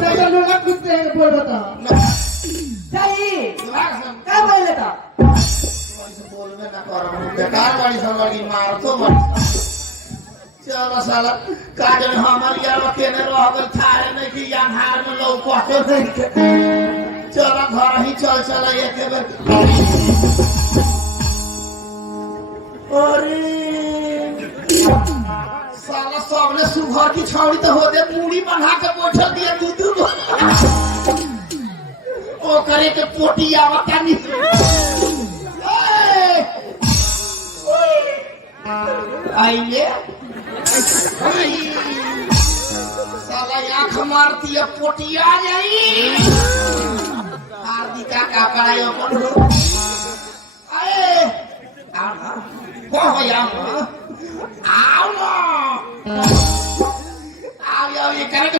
त्याच्या लोकात कुठे बोलत होता काय बोलले का बोलणे ना बेकार वाली सवारी मारतो मत चलो साला काजल हमार यार केने रहबल थारे नहीं कि यान हार में लोग पहुंचो नहीं चलो घर ही चल चला एक बार अरे साला सबने सुघर की छौड़ी तो हो दे पूरी बना के बैठल दिए दूध ओ करे के पोटी आवता नहीं आइले साला आँख मारती है पोटिया जाई हार्दिका का कराई अपन आए आओ ना हो या आओ ना आओ ये करे